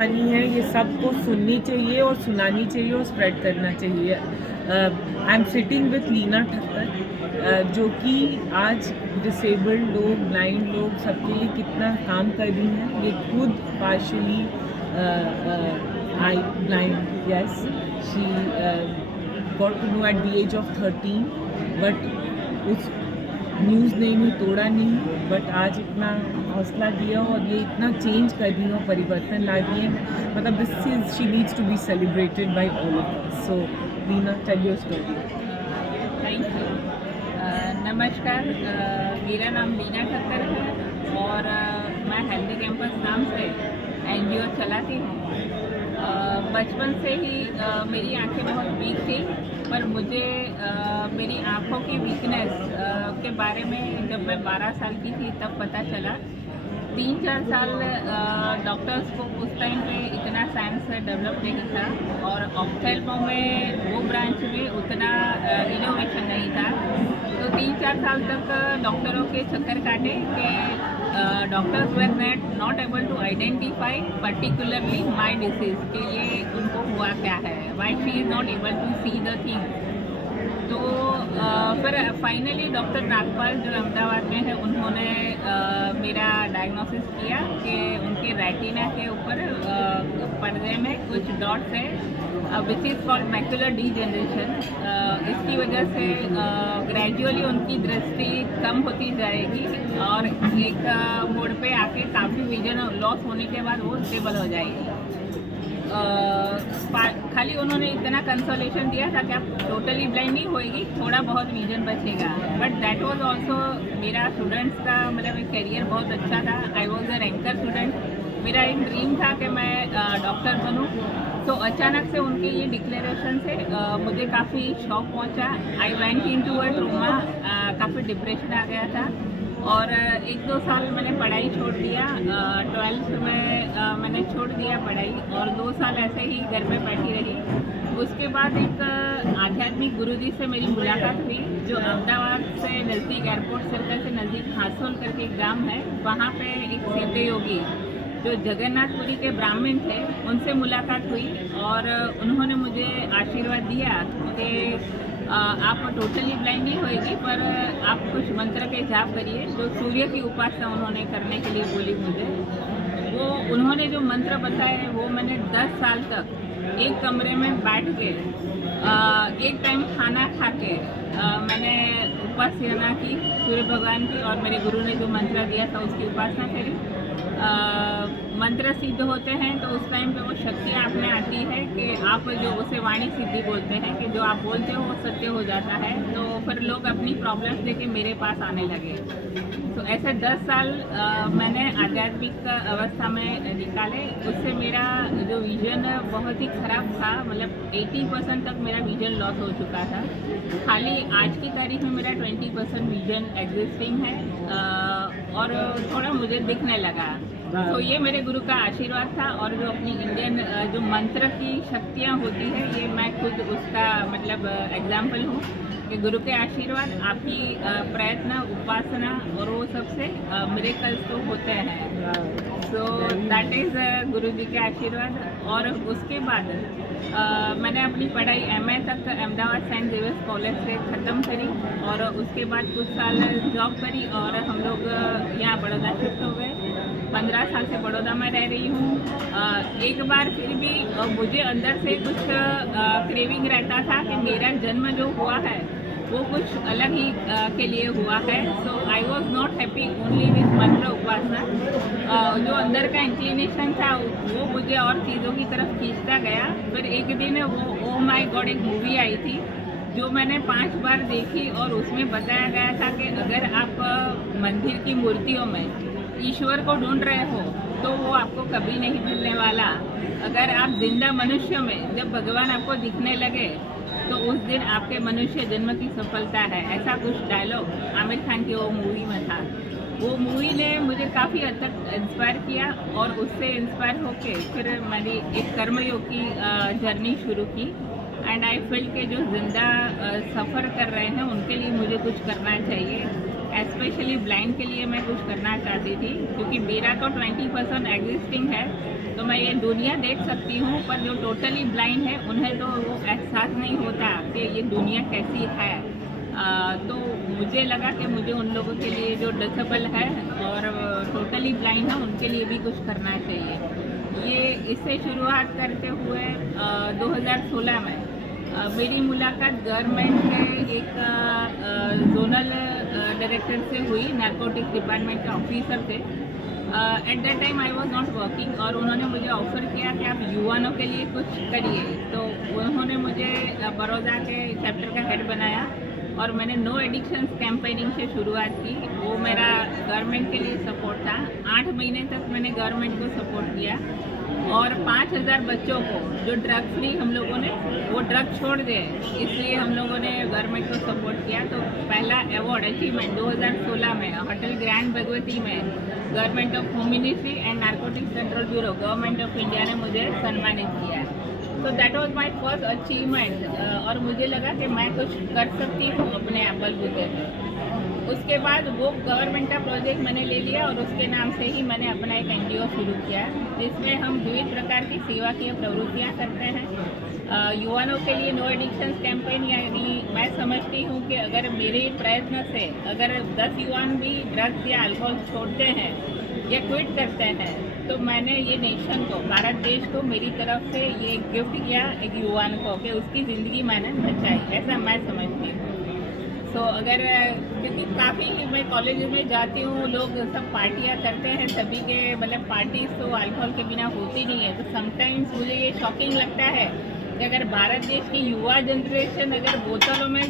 कहानी है, ये सबको सुननी चाहिए और सुनानी चाहिए और स्प्रेड करना चाहिए। I am sitting with Leena Thakkar, जो कि आज डिसेबल्ड लोग, ब्लाइंड लोग सबके लिए कितना काम कर रही हैं। ये खुद partially eye blind, yes, she got to know at the age of 13, but उस न्यूज़ ने इन्हें तोड़ा नहीं, बट आज इतना हौसला दिया और ये इतना चेंज कर रही हो, परिवर्तन ला रही है। मतलब this is, she needs to be celebrated by all of us. So Leena, tell your story. Thank you. नमस्कार। मेरा नाम लीना ठक्कर है और मैं हेल्दी कैंपस नाम से एनजीओ चलाती हूँ। बचपन से ही मेरी आंखें बहुत वीक थी, पर मुझे मेरी आँखों की वीकनेस के बारे में जब मैं 12 साल की थी तब पता चला। 3-4 साल डॉक्टर्स को उस टाइम पे इतना साइंस डेवलप नहीं था और ऑप्थेल्मो में वो ब्रांच में उतना इनोवेशन नहीं था। तो 3-4 साल तक डॉक्टरों के चक्कर काटे कि doctors were not able to identify particularly my disease कि ये उनको हुआ क्या है, why she is not able to see the thing. तो फिर फाइनली डॉक्टर नागपाल जो अहमदाबाद में है, उन्होंने मेरा डायग्नोसिस किया कि उनके रेटिना के ऊपर पर्दे में कुछ डॉट्स है, which is called macular degeneration. इसकी वजह से ग्रेजुअली उनकी दृष्टि कम होती जाएगी और एक मोड़ पे आके काफ़ी विजन लॉस होने के बाद वो स्टेबल हो जाएगी। खाली उन्होंने इतना कंसोलेशन दिया था कि आप टोटली ब्लाइंड नहीं होएगी, थोड़ा बहुत विजन बचेगा। बट दैट वाज आल्सो मेरा स्टूडेंट्स का मतलब एक करियर बहुत अच्छा था। I was a ranker student. मेरा एक ड्रीम था कि मैं डॉक्टर बनूं। तो अचानक से उनके ये डिक्लेरेशन से मुझे काफ़ी शौक पहुंचा। I went into a trauma, काफ़ी डिप्रेशन आ गया था और 1-2 साल मैंने पढ़ाई छोड़ दिया। 12th में मैंने छोड़ दिया पढ़ाई और 2 साल ऐसे ही घर में बैठी रही। उसके बाद एक आध्यात्मिक गुरुजी से मेरी मुलाकात हुई, जो अहमदाबाद से नज़दीक, एयरपोर्ट सर्कल से नज़दीक हासोल करके एक गांव है, वहाँ पे एक सिद्ध योगी जो जगन्नाथपुरी के ब्राह्मण थे, उनसे मुलाकात हुई और उन्होंने मुझे आशीर्वाद दिया कि आप टोटली ब्लाइंड नहीं होएगी, पर आप कुछ मंत्र के जाप करिए। जो सूर्य की उपासना उन्होंने करने के लिए बोली मुझे, वो उन्होंने जो मंत्र बताए वो मैंने 10 साल तक एक कमरे में बैठ के एक टाइम खाना खा के मैंने उपासना की सूर्य भगवान की, और मेरे गुरु ने जो मंत्र दिया था उसकी उपासना करी। मंत्र सिद्ध होते हैं तो उस टाइम पे वो शक्ति आप में आती है कि आप जो उसे वाणी सिद्धि बोलते हैं, कि जो आप बोलते हो वो सत्य हो जाता है। तो फिर लोग अपनी प्रॉब्लम्स लेके मेरे पास आने लगे। तो ऐसे 10 साल मैंने आध्यात्मिक अवस्था में निकाले। उससे मेरा जो विजन बहुत ही ख़राब था, मतलब 80% तक मेरा विजन लॉस हो चुका था। खाली आज की तारीख में मेरा 20% विजन एग्जिस्टिंग है और थोड़ा मुझे दिखने लगा। तो ये मेरे गुरु का आशीर्वाद था और जो अपनी इंडियन जो मंत्र की शक्तियाँ होती है, ये मैं खुद उसका मतलब एग्जाम्पल हूँ कि गुरु के आशीर्वाद, आपकी प्रयत्न, उपासना और वो सबसे मिरेकल्स तो होते हैं। सो दैट इज़ गुरु जी के आशीर्वाद। और उसके बाद मैंने अपनी पढ़ाई MA तक अहमदाबाद सेंट जेवियर्स कॉलेज से ख़त्म करी और उसके बाद कुछ साल जॉब करी और हम लोग यहाँ बड़ौदा शिफ्ट हो गए। 15 साल से बड़ौदा में रह रही हूँ। एक बार फिर भी मुझे अंदर से कुछ क्रेविंग रहता था कि मेरा जन्म जो हुआ है वो कुछ अलग ही के लिए हुआ है। So I was not happy only with मंत्र उपासना। जो अंदर का इंक्लिनेशन था वो मुझे और चीज़ों की तरफ खींचता गया। फिर एक दिन वो ओ माई गॉड एक मूवी आई थी जो मैंने 5 बार देखी और उसमें बताया गया था कि अगर आप मंदिर की मूर्तियों में ईश्वर को ढूंढ रहे हो तो वो आपको कभी नहीं मिलने वाला। अगर आप जिंदा मनुष्य में जब भगवान आपको दिखने लगे तो उस दिन आपके मनुष्य जन्म की सफलता है। ऐसा कुछ डायलॉग आमिर खान की वो मूवी में था। वो मूवी ने मुझे काफ़ी हद तक इंस्पायर किया और उससे इंस्पायर होके फिर मेरी एक कर्मयोग की जर्नी शुरू की। एंड आई फील के जो जिंदा सफ़र कर रहे हैं उनके लिए मुझे कुछ करना चाहिए। स्पेशली ब्लाइंड के लिए मैं कुछ करना चाहती थी, क्योंकि मेरा तो 20% एग्जिस्टिंग है तो मैं ये दुनिया देख सकती हूँ, पर जो टोटली ब्लाइंड है उन्हें तो वो एहसास नहीं होता कि ये दुनिया कैसी है। तो मुझे लगा कि मुझे उन लोगों के लिए जो डिसेबल है और टोटली ब्लाइंड है उनके लिए भी कुछ करना चाहिए। ये इससे शुरुआत करते हुए 2016 में मेरी मुलाकात गवर्नमेंट के एक जोनल डायरेक्टर से हुई, नारकोटिक्स डिपार्टमेंट के ऑफिसर थे। At that time I was not working और उन्होंने मुझे ऑफ़र किया कि आप युवाओं के लिए कुछ करिए। तो उन्होंने मुझे बड़ौदा के चैप्टर का हेड बनाया और मैंने नो एडिक्शंस कैंपेनिंग से शुरुआत की। वो मेरा गवर्नमेंट के लिए सपोर्ट था। 8 महीने तक मैंने गवर्नमेंट को सपोर्ट किया और 5000 बच्चों को जो ड्रग फ्री हम लोगों ने वो ड्रग छोड़ दिए, इसलिए हम लोगों ने गवर्नमेंट को सपोर्ट किया। तो पहला अवार्ड अचीवमेंट 2016 में होटल ग्रैंड भगवती में government of home ministry and narcotics control bureau government of India ने मुझे सम्मानित किया। तो that was my first achievement और मुझे लगा कि मैं कुछ कर सकती हूँ अपने बलबूते पे। उसके बाद वो गवर्नमेंट का प्रोजेक्ट मैंने ले लिया और उसके नाम से ही मैंने अपना एक NGO शुरू किया, जिसमें हम विविध प्रकार की सेवा की प्रवृत्तियाँ करते हैं। युवाओं के लिए नो एडिक्शंस कैंपेन, यानी मैं समझती हूँ कि अगर मेरे प्रयत्न से अगर 10 युवान भी ड्रग्स या अल्कोहल छोड़ते हैं या क्विट करते हैं, तो मैंने ये नेशन को, भारत देश को मेरी तरफ से ये गिफ्ट किया एक युवान को कि उसकी ज़िंदगी मैंने बचाई, ऐसा मैं समझती हूँ। सो अगर क्योंकि काफ़ी मैं कॉलेज में जाती हूँ, लोग सब पार्टियाँ करते हैं, सभी के मतलब पार्टीज तो अल्कोहल के बिना होती नहीं है। तो समटाइम्स मुझे ये शॉकिंग लगता है कि अगर भारत देश की युवा जनरेशन अगर बोतलों में